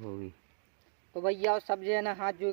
होगी। तो भैया सब जो है ना हाथ जो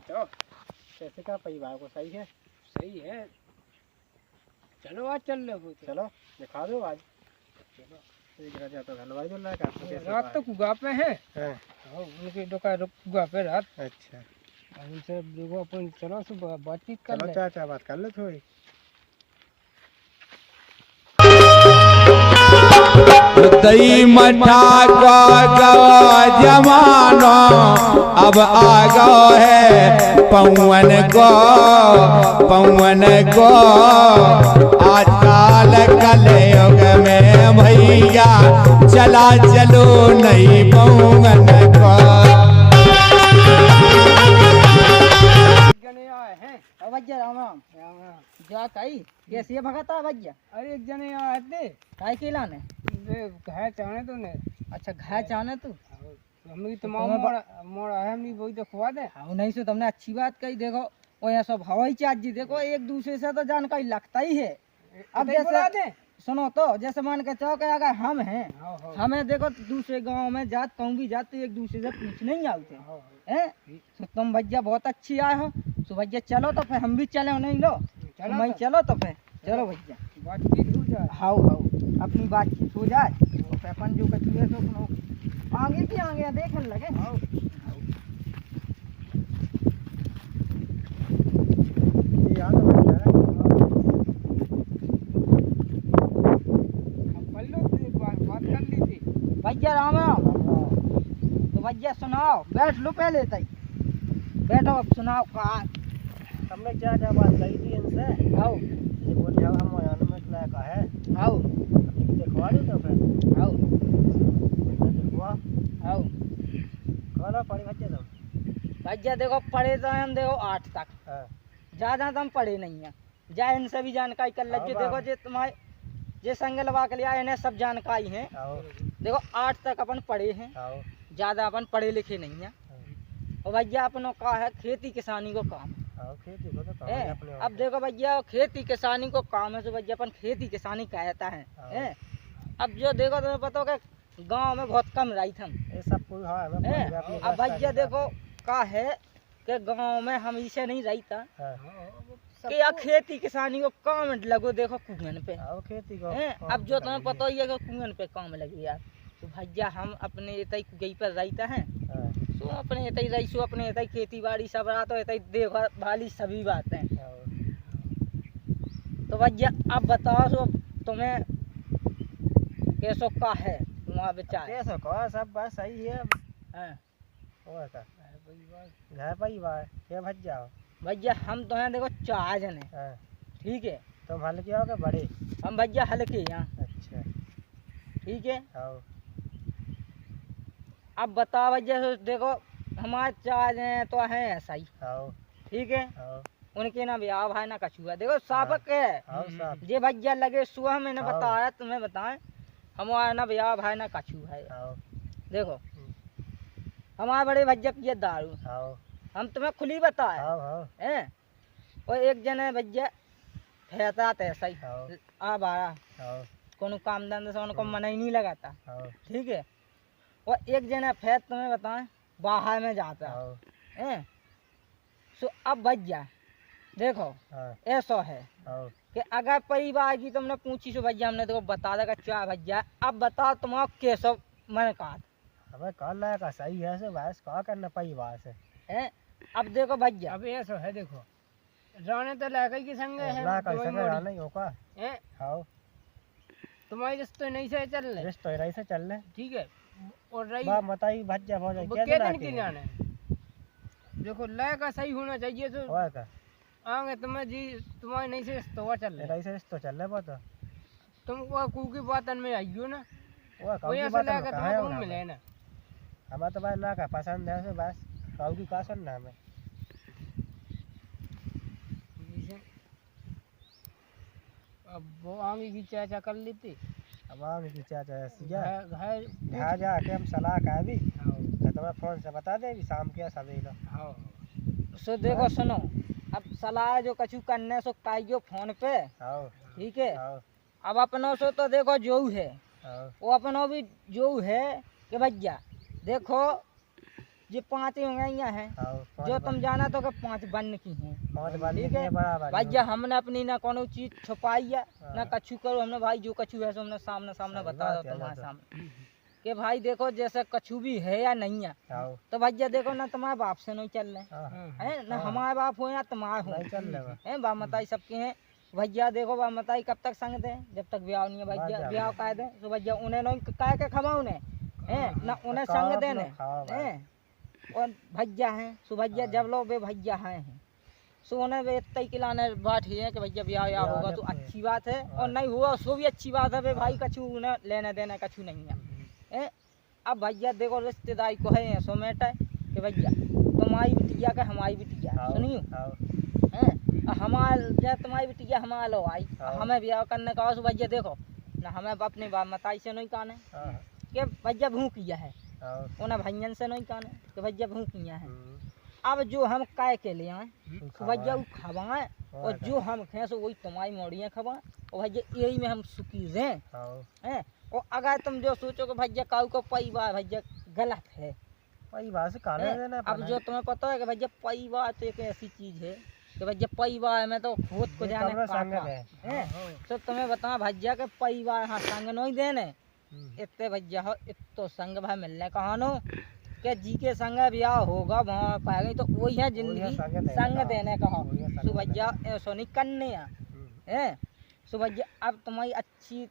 तो कैसे का परिवार को सही है? सही है। चलो आज चल लो। चलो दिखा दो आज। चलो एक राजा तो हलवाई बोल रहा है रात तो कुआ पे है। हाँ उनकी दुकान कुआ पे रात। अच्छा उनसे देखो अपन चलो सुबह बातचीत कर ले। चलो चाचा बात कर ले थोड़ी। दई मठा को जमानो अब आ गो है पवन को आजकल कलयुग में भैया चला चलो नहीं पवन को। भैया राम राम जा कई कैसे भगता है भैया? अरे एक जने यहाँ आते काय के लाने घाय चाहने तो ने। अच्छा घाय चाहने तू हम भी तमाम मोड़ है हम वही तो खुआ दे। हाँ नहीं सो तुमने अच्छी बात कही। देखो वो यहाँ सब हवाई चार्ज जी देखो एक दूसरे से तो जानकारी लगता ही है। अब जैसे सुनो तो जैसे मान के चौक अगर हम हैं हमें देखो दूसरे गांव में जात कहूँ भी जात तो एक दूसरे से पूछने ही आते हैं। तो तुम भैया बहुत अच्छी आए हो। तो भैया चलो तो फिर हम भी चले नहीं लो मैं चलो तो फिर चलो भैया बातचीत हो जाए। हाँ अपनी बातचीत हो जाए तो फिर अपन जो कचू है तो आगे की आगे देखने लगे। हाँ भैया राम राम। तो भैया सुनाओ बैठ लो पहले तक बैठो अब सुनाओ कहा हमने क्या क्या बात कही थी इनसे। आओ ये बोले हम मोयान में क्या का है। आओ दिखवा दो तो फिर आओ दिखवा आओ कौन पढ़ी बच्चे तुम? भैया देखो पढ़े तो हम देखो 8 तक हाँ ज़्यादा तो हम पढ़े नहीं है। जा इनसे भी जानकारी कर लीजिए। देखो जे तुम्हारे जे संग लगा के लिया इन्हें सब जानकारी है। देखो 8 तक अपन पढ़े हैं ज़्यादा अपन पढ़े लिखे नहीं है। और भैया अपनों का है खेती किसानी को काम है। अब देखो भैया खेती किसानी को काम है तो भैया अपन खेती किसानी कहता है। अब जो देखो तुम्हें पता होगा गांव में बहुत कम रही थम ये सब कोई है। अब भैया देखो का है कि गांव में हम इसे नहीं रही था कि या खेती किसानी को काम लगो। देखो कुएं पे खेती को अब जो तुम्हें पता ही है कि कुएं पे काम लगे यार। तो भैया हम अपने इतई कुएं पर रहता है तो अपने इतई रही सो अपने इतई खेती बाड़ी सब रहा तो इतई देखभाली सभी बातें। तो भैया अब बताओ सो तुम्हें कैसो का है तुम्हारा विचार? कैसो का सब बात सही है। और का घर परिवार क्या भैया भैया हम तो हैं देखो 4 जने। ठीक है तुम हल्के हो के बड़े? हम भैया हल्के यहाँ। अच्छा ठीक है अब बताओ भैया देखो हमारे 4 जने तो हैं ऐसा ही। ठीक है उनके ना ब्याह भाई ना कछुआ देखो सापक है ये भैया लगे सुबह मैंने बताया तुम्हें बताएं हमारा ना ब्याह भाई ना कछू है। देखो हमारे बड़े भैया पिए दारू हम तुम्हें खुली बताए हैं। और एक जने भैया फैता ऐसा ही आ बारा कोनो काम धंधे से उनको मन ही नहीं लगाता। ठीक है और एक जने फैत तुम्हें बताएं बाहर में जाता है। सो अब भैया देखो ऐसा है कि अगर परिवार की तुमने पूछी सो भैया हमने देखो बता देगा क्या भैया। अब बताओ तुम्हारा कैसा मन का हमें कॉल लगा का सही है से बस का करना परिवार से है। अब देखो भैया अब ऐसा है देखो जाने तो लड़के की संग है नहीं होगा है। हाँ तुम्हारे रिश्ते नहीं से चल रहे रिश्ते नहीं से चल रहे। ठीक है और रही बात बताई भज्जा हो जाए क्या दिन की जाने देखो लड़का सही होना चाहिए तो आगे तुम्हें जी तुम्हारे नहीं से रिश्ता चल रहा है। नहीं से रिश्ता चल रहा है तुमको कुकी बातन में आइयो ना वो कौकी बातन में कहाँ है मिले ना हमें तो भाई ना का पसंद है से बस कौकी का सुनना हमें अब वो आगे की चाचा कर लेते अब आगे की चाचा सिया घर जा के हम सलाह का भी तो तुम्हें फोन से बता दे भी शाम के सवेरे हां सो देखो सुनो अब सलाह जो कछु करने सो काइयो फोन पे हां ठीक है अब अपनों से तो देखो जो है वो अपनों भी जो है कि भैया देखो ये 5 उंगलियां हैं जो तुम जाना तो कि 5 बन की हैं ठीक है भैया हमने अपनी ना कोनो चीज छुपाई है ना कछु करो हमने भाई जो कछु है सो हमने सामने सामने बता दो तुम्हारे सामने कि भाई देखो जैसे कछु भी है या नहीं है तो भैया देखो ना तुम्हारे बाप से नहीं चल रहे हैं ना हमारे बाप हो या तुम्हारे हो हैं बाप मताई सबके हैं भैया देखो बाप मताई कब तक संग दे जब तक ब्याह नहीं है भैया ब्याह काहे दे तो भैया उन्हें नहीं काहे के खवा उन्हें हैं ना उन्हें संग देने हैं और भैया हैं सो भैया जब लोग वे भैया हैं सो उन्हें वे इतना ही लाने बात ही है कि भैया ब्याह होगा तो अच्छी बात है और नहीं हुआ सो भी अच्छी बात है वे भाई कछु उन्हें लेने देने कछु नहीं है अब भैया देखो रिश्तेदारी को है सो मेटा कि भैया तुम्हारी बिटिया का हमारी बिटिया सुनियो हमारे तुम्हारी बिटिया हमारा लो आई हमें ब्याह करने का सो भैया देखो ना हमें अपने बाप मताई से नहीं काने कि भैया भूखिया है उन्हें भैया से नहीं काने कि भैया भूखिया है अब जो हम काय के लिए आए तो भैया वो खवाएं और जो हम खें सो वही तुम्हारी मोड़ियाँ खवाएं और भैया यही में हम सुखी हैं और अगर तुम जो सोचो कि भैया काऊ को परिवार भैया गलत है परिवार से काले देना अब जो तुम्हें पता है कि भैया परिवार तो एक ऐसी चीज है कि भैया परिवार में तो खुद को जाने है तो तुम्हें बता भैया के परिवार हाँ संग नहीं देने इतने भैया हो इतो संग भाई मिलने कहानो कि जी के संग ब्याह होगा वहाँ पाएगा तो वही है जिंदगी संग देने कहा तो भैया ऐसा नहीं करने हैं सो भैया अब तुम्हारी अच्छी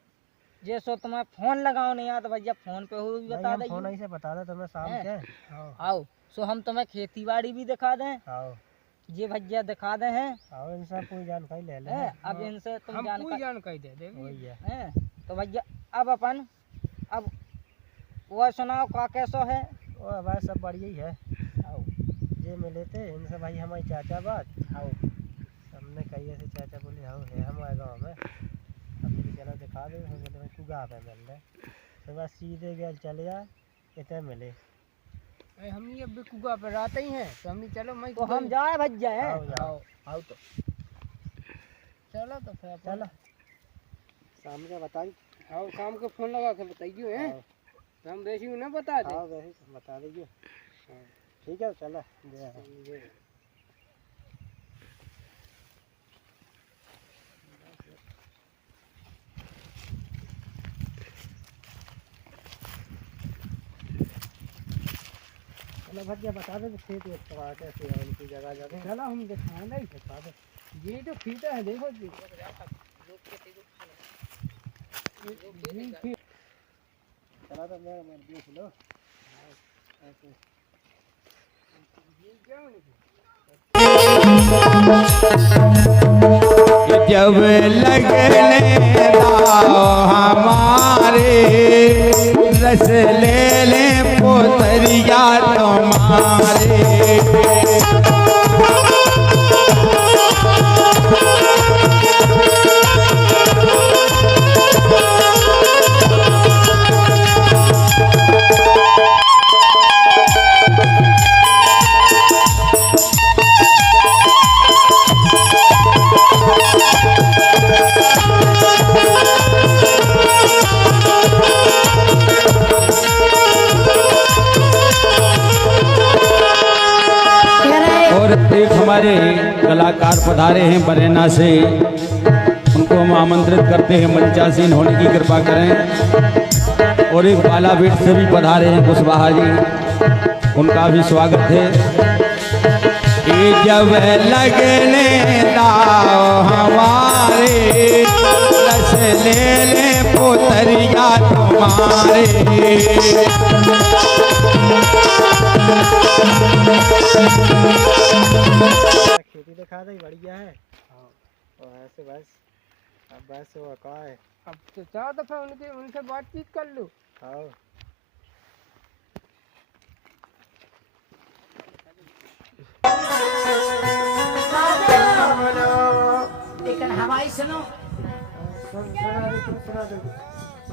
जैसो तुम्हें फोन लगाओ नहीं आता भैया फोन पे हो भी बता दे फोन ऐसे बता दे तुम्हें शाम के आओ सो हम तुम्हें खेती बाड़ी भी दिखा दें आओ ये भैया दिखा दे हैं आओ इनसे पूरी जानकारी ले ले अब इनसे तुम जानकारी दे दे तो भैया अब अपन अब वो सुनाओ का कैसो है वो भाई सब बढ़िया ही है आओ ये मिले थे इनसे भाई हमारी चाचा बात आओ हमने कही ऐसे चाचा बोले आओ है हमारे गाँव में हमने चलो दिखा दे बोले भाई कुगा पे मिल रहे तो बस सीधे गए चले जाए इतने मिले हम ये अब कुगा पे रहते ही हैं तो हमने चलो मैं तो हम जाए भैया है आओ तो चलो तो फिर चलो शाम के बताई आओ शाम को फोन लगा के बताइए हैं हम वैसे ही ना बता दे वैसे बता दीजिए ठीक है चलो चलो भैया बता दे खेत कैसे है उनकी जगह जगह चलो हम दिखाएं नहीं दिखा दे ये जो फीता है देखो जी चला तो मैं देख लो ऐसे जब लगने दाओ हमारे रस ले ले पोतरिया तुम्हारे हमारे कलाकार पधारे हैं बरेना से उनको हम आमंत्रित करते हैं मंचासीन होने की कृपा करें और एक बालाबेट से भी पधारे हैं कुशवाहा जी उनका भी स्वागत है कि जब लगने दाओ हमारे रस ले ले पोतरिया तुम्हारे खेती दिखा दे बढ़िया है और ऐसे बस अब बस वो का है अब तो चाहो तो फिर उनसे बातचीत कर लो। हाँ लेकिन हमारी सुनो, सुना दो।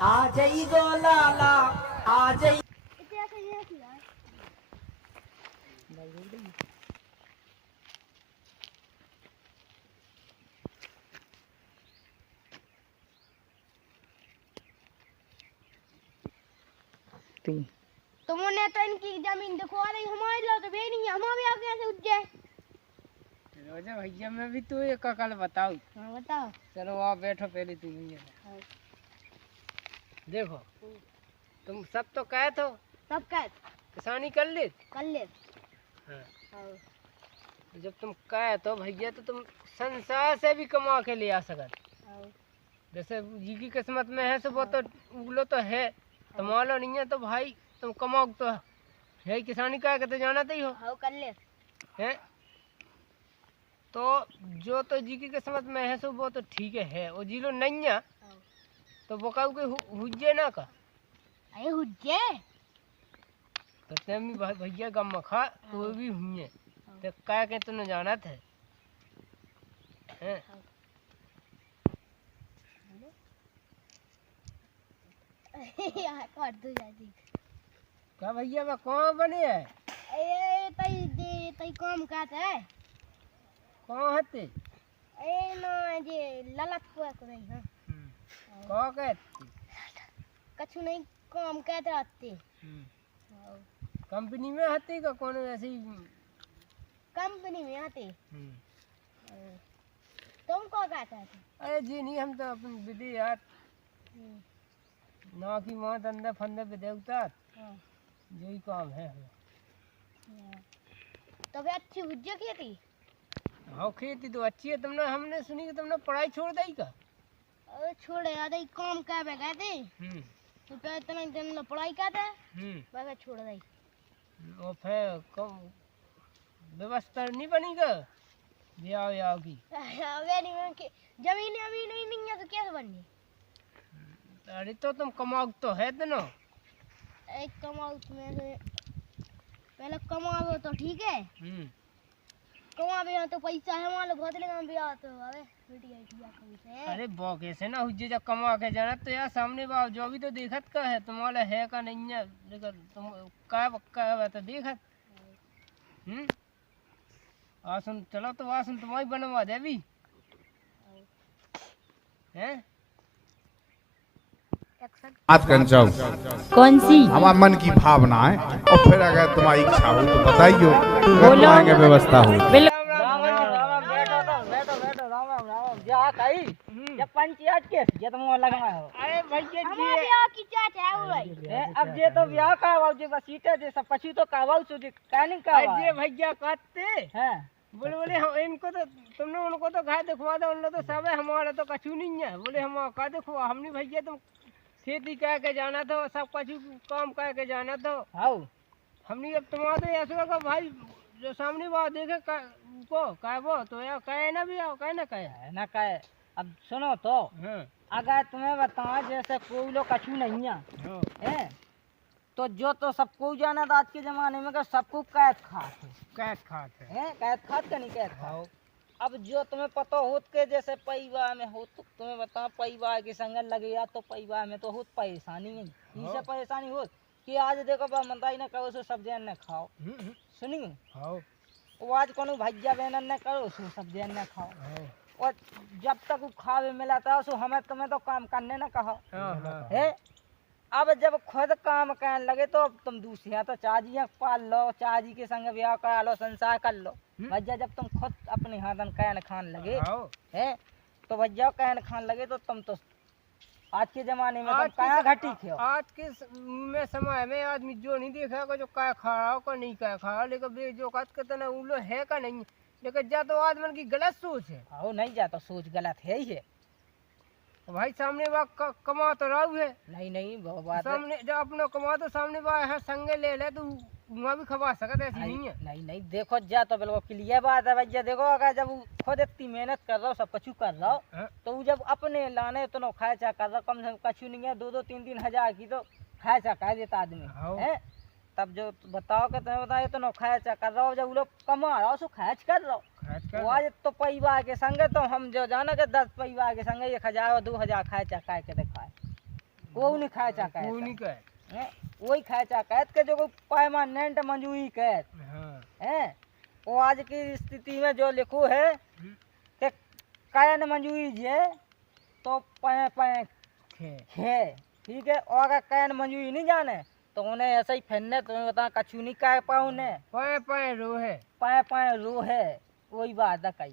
आ जाई गो लाला, आ जाई। तुमने तो इनकी जमीन दिखवा रही, हमारी लो तो भी नहीं, हमारे यहाँ कैसे उज्जे? रोजा भैया मैं भी तो एक कल बताऊं। हाँ बताओ। चलो आप बैठो पहले तुम ही। देखो तुम सब तो कहे तो सब कह किसानी कर ले। हाँ। जब तुम कहे तो भैया तो तुम संसार से भी कमा के ले आ सकत। जैसे जी की किस्मत में है सो वो तो उगलो तो है, तुम्हारा नहीं है तो भाई तुम कमाओ तो है। किसानी का तो जाना तो ही हो। हाँ कर ले। है तो जो तो जी की किस्मत में है सो वो तो ठीक है, और जी लो नहीं है तो वो कहू के हुज्जे ना का। अरे हुज्जे तो तेमी भैया गम खा तो भी हुए तो क्या के तूने जाना था। हैं यार काट दो जाती। क्या भैया मैं कौन बने है? ए तई काम करता है। कौन हते? ए ना जे ललत को नहीं हां। कौन कहते? कछु नहीं काम कहते आते। कंपनी में हते का कौन ऐसे ही? कंपनी में आते। तुम को कहता है? अरे जी नहीं, हम तो अपन विधि यार ना की मां धंधे फंदे पे देवता यही काम है। तो भी अच्छी हुज्जे की थी। हाँ खेती तो अच्छी है। तुमने हमने सुनी कि तुमने पढ़ाई छोड़ दी का? अरे छोड़े यार ये काम क्या पे गए थे। तो क्या इतना दिन पढ़ाई करते मैं छोड़ दी। और फिर कम व्यवस्था नहीं बनी का ब्याह की? अबे नहीं कि जमीन अभी नहीं है तो कैसे बननी? अरे तो तुम कमाओ तो है ना। एक कमाओ में से पहले कमाओ तो ठीक है। कमा भी तो पैसा है हमारे बहुत लेगा ब्याह तो अबे बिटिया कभी से। अरे वो कैसे ना हुज्जे जब कमा के जाना तो यार सामने बाप जो भी तो देखत का है तुम्हारा है का नहीं है, लेकिन तुम का पक्का है तो देखत। आसन चलो तो आसन तुम्हारी बनवा दे भी हैं। बात करना चाहो कौन सी? हमारे मन की भावना है, और फिर अगर तुम्हारी इच्छा हो तो बताइयो, बोलो। आगे व्यवस्था हो। जब पंचायत केस ये तो मुंह लगा हो। अरे भैया हमारे ब्याह की चाचा है वो भाई। अब ये तो ब्याह का आवाज जे बस सीटे जे सब पछी तो कावाउ सुधी कानिंग का ये भैया कहते हैं। बोले हम इनको तो तुमने उनको तो घर दिखवा दो, उन लोग तो सब है, हमारा तो कछु नहीं है। बोले हम का दिखवा हमने भैया तुम खेती कह के जाना था, सब कछु काम कह के जाना था। हाउ हमने अब तुम्हारा तो ऐसा का भाई जो सामने बात देखे को कहे वो तो यार कहे ना भी आओ कहे ना कहे ना कहे। अब सुनो तो अगर तुम्हें बताओ जैसे कोई लोग कछु नहीं है तो जो तो सबको जाना था आज के जमाने में सबको कैद खाते हैं। कैद खात का नहीं कैद खात। अब जो तुम्हें पता होत के जैसे परिवार में हो तो तुम्हें बताओ परिवार के संग लगे या तो परिवार में तो होत परेशानी नहीं इसे परेशानी होत कि आज देखो बा मंदाई ना करो सो सब्जी न खाओ सुनियो वो आज कोनो भैया बहन न करो सो सब्जी न खाओ। और जब तक वो खावे मिला था सो हमें तुम्हें तो काम करने न कहो है। अब जब खुद काम करने लगे तो अब तुम दूसरी तो चाची पाल लो, चाची के संग ब्याह करा लो, संसार कर लो। भैया जब तुम खुद अपने हाथन कैन खान लगे है तो भैया कैन खान लगे तो तुम तो आज के जमाने में तुम क्या घटी खे। आज के में समय में आदमी जो नहीं देखा जो क्या खा रहा हो नहीं क्या खा रहा, लेकिन जो कत कहते वो लोग है का नहीं, लेकिन जा तो आदमी की गलत सोच है। नहीं जा तो सोच गलत है ही है। भाई सामने बा कमा तो रहा है, नहीं नहीं वो बात है। सामने जब अपना कमा तो सामने बा है संगे ले ले तो वहाँ भी खवा सकत, ऐसी नहीं है। नहीं नहीं देखो जा तो बिल्कुल क्लियर बात है भैया। देखो अगर जब वो खुद इतनी मेहनत कर रहा हो, सब कुछ कर रहा हो, हाँ। तो वो जब अपने लाने तो खर्चा कर रहा हो, कम से कम कछु नहीं है 2-3 हजार की तो खर्चा कर देता आदमी हाँ। है। तब जो बताओ कि तुम्हें बताओ तो खर्चा कर रहा हो, जब वो लोग कमा रहा हो सो खर्च कर रहा हो। खर्च वो कर आज तो परिवार के संगे तो हम जो जाना के 10 परिवार के संगे 1000 और 2000 खर्चा कर के दिखाए, वो नहीं खर्चा कर कोई नहीं कहे। वही खर्चा कैद के जो परमानेंट मंजूरी कैद हाँ। है। वो आज की स्थिति में जो लिखो है कि कैन मंजूरी जे तो पै खे ठीक है। और अगर कैन मंजूरी नहीं जाने तो उन्हें ऐसा ही फैलने, तुम्हें बता कछु नहीं कह पाओ उन्हें पाए रो है, पाए रो है। वही बात है कई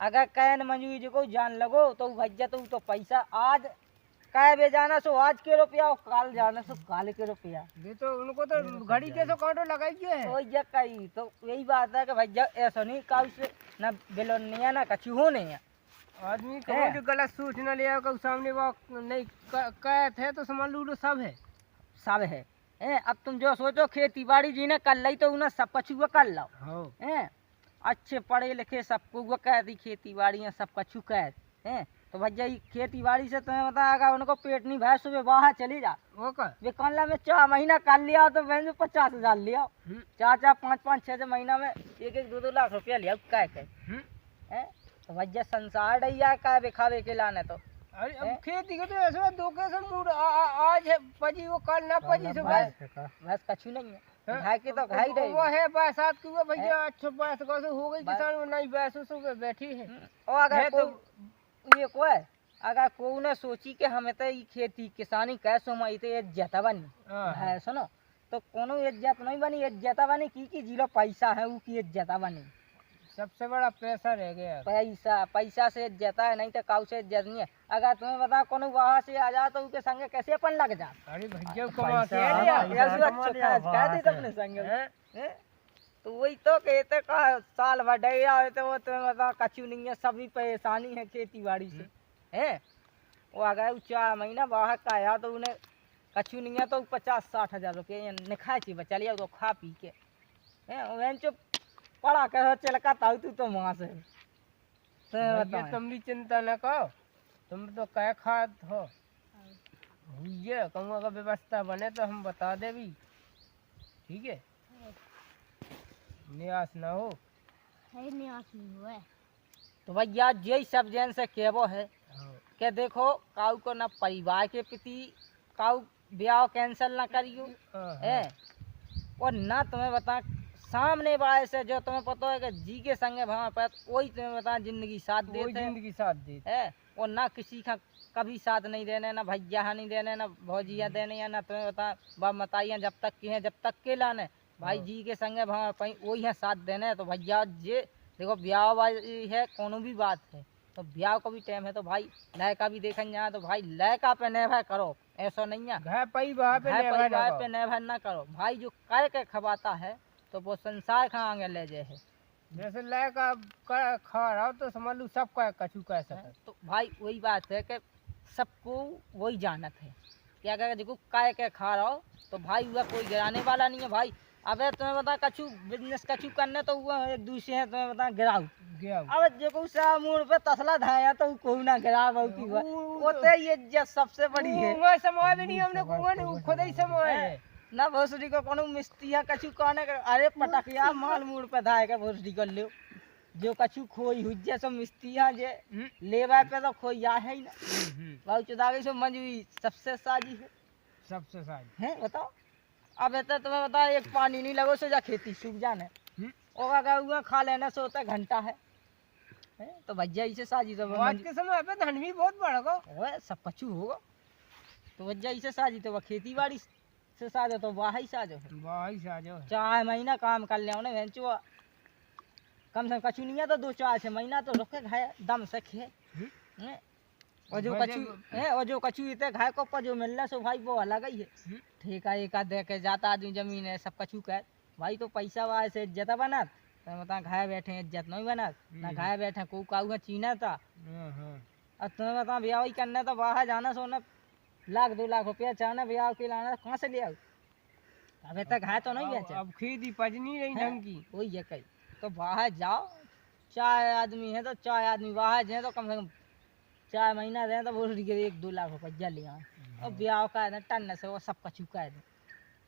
अगर कैन मंजूरी जो को जान लगो तो भैया तो पैसा आज काय बे जाना सो आज के रुपया और काल जाना सो काल के रुपया। ये तो उनको तो घड़ी के तो कांटो लगाई है। तो ये कई तो यही बात है कि भैया ऐसा नहीं काल से ना बिलोनिया ना कछु हो नहीं है। आदमी को जो गलत सोच न लिया कि सामने वो नहीं कहत है तो समझ लो सब है, सब है। अब तुम जो सोचो खेती बाड़ी जी ने कर ली तो उन्हें सब कछु वो कर लो है। अच्छे पढ़े लिखे सबको वो कह दी खेती बाड़ी सब कछु कह है। तो भैया खेती बाड़ी से तुम्हें बताया उनको पेट नहीं भैया सुबह बाहर चली जा वो का वे कानला में 4 महीना कर लिया तो मैंने 50,000 लिया, 4-4, 5-5, 6 महीना में 1-1, 2-2 लाख रुपया लिया क्या है। तो भैया संसार डैया का दिखावे के लाने तो अरे अब खेती के तो ऐसा दो के मूड आज है पजी वो कल ना पजी से बस कछु नहीं है। घाय के तो घाई रही वो है बरसात की वो भैया अच्छा बरस का हो गई किसान वो नहीं बैसो सुबह बैठी है। और अगर तो ये कोई अगर को ने सोची कि हमें तो ये खेती किसानी कैसो माई तो इज्जत बनी है सुनो तो कोनो इज्जत नहीं बनी, इज्जत बनी की जीरो पैसा है वो की इज्जत बनी। सबसे बड़ा पैसा रह गया, पैसा से इज्जत है, नहीं तो काउ से इज्जत नहीं है। अगर तुम्हें बता कोनो वहाँ से आ जा तो उसके संगे कैसे अपन लग जा। अरे भैया कमा के अपने संगे तो वही तो कहते का साल भर डैया तो वो तुम्हें बता कछु नहीं है, सभी परेशानी है खेती बाड़ी से है। वो अगर 4 महीना बाहर का आया तो उन्हें कछु नहीं है तो 50-60 हजार रुपये निखा चाहिए बचा लिया तो खा पी के है। चुप पड़ा कर चलका ताऊ तू तो वहाँ से तुम भी चिंता न करो, तुम तो कह खाद हो ये कहूँगा का व्यवस्था बने तो हम बता दे भी, ठीक है। नियास ना हो है, नियास नहीं हुआ है। तो भैया यही सब जैन से कहबो है कि देखो काऊ को ना परिवार के प्रति काऊ ब्याह कैंसिल ना करियो है। और ना तुम्हें बता सामने वाले से जो तुम्हें पता है कि जी के संगे भाव पर वही तुम्हें बता जिंदगी साथ देते जिंदगी साथ देते है। और ना किसी का कभी साथ नहीं देने, ना भैया नहीं देने, ना भौजिया देने, या ना तुम्हें बता बाप मताइया जब तक की है जब तक के लाने भाई जी के संगे भाव पर वही है साथ देने। तो भैया जे देखो ब्याह वाली है कोनो भी बात है तो ब्याह का भी टाइम है तो भाई लड़का भी देखने जाए तो भाई लड़का पे निर्भर करो, ऐसा नहीं है घर परिवार पे निर्भर ना करो। भाई जो कर के खवाता है तो वो संसार कहाँ आगे ले जाए है। जैसे लड़का खा रहा हो तो समझ लो सब का कछु कह सकते। तो भाई वही बात है कि सबको वही जानत है कि अगर देखो काय के खा रहा हो तो भाई वह कोई गिराने वाला नहीं है। भाई अबे तुम्हें बता कछु बिजनेस कछु करने तो वो एक दूसरे है तुम्हें बता गिराओ अब देखो सा मूड पे तसला धाया तो कोई ना गिरा की वो तो ये इज्जत सबसे बड़ी है। वो समय भी नहीं हमने खुद ही समय है ना भोसड़ी को कोनो मिस्तिया कछु कहने का अरे पटकिया माल मूड पे धाए के भोसड़ी कर लियो जो कछु खोई हुज्जे सब मिस्तिया जे लेवा पे तो खोई आ है ही ना। भाई चुदागी से मंजूरी सबसे साजी है, सबसे साजी है। बताओ अब ऐसा तुम्हें बता एक पानी नहीं लगो सो जा खेती सूख जाने और अगर हुआ खा लेने से होता घंटा है तो भैया इसे साजी तो आज के समय पे धन भी बहुत बढ़ेगा ओए सब कछु होगा तो भैया इसे साजी तो वह खेती बाड़ी से साजो तो वाह ही साजो है। 4 महीना काम कर लिया उन्हें वेंचो कम से कम कछु नहीं है तो 2-4 महीना तो रुके घाय दम से खे और जो कछु है और जो कछु इतने घाय को पर जो मिलना सो भाई वो अलग ही है। ठेका एका दे के जाता आदमी जमीन है सब कछु कर भाई तो पैसा वाले से इज्जत बना तो बता घाय बैठे इज्जत नहीं बना ना घाय बैठे को काऊ चीना था अब तुम्हें बता ब्याह ही करना है तो बाहर जाना सोना 1-2 लाख रुपया चाहना ब्याह के लाना कहाँ से ले आओ? अबे तक है तो नहीं बेचा। अब खेती पज नहीं रही ढंग की। वही है कहीं तो बाहर जाओ, 4 आदमी है तो 4 आदमी बाहर जाए तो कम से कम 4 महीना रहे तो वो 1-2 लाख रुपया ले आए। और ब्याह का है ना टन से वो सब कछु का है।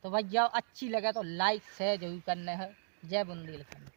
तो भैया अच्छी लगे तो लाइक शेयर जरूर करना है। जय बुंदेलखंड।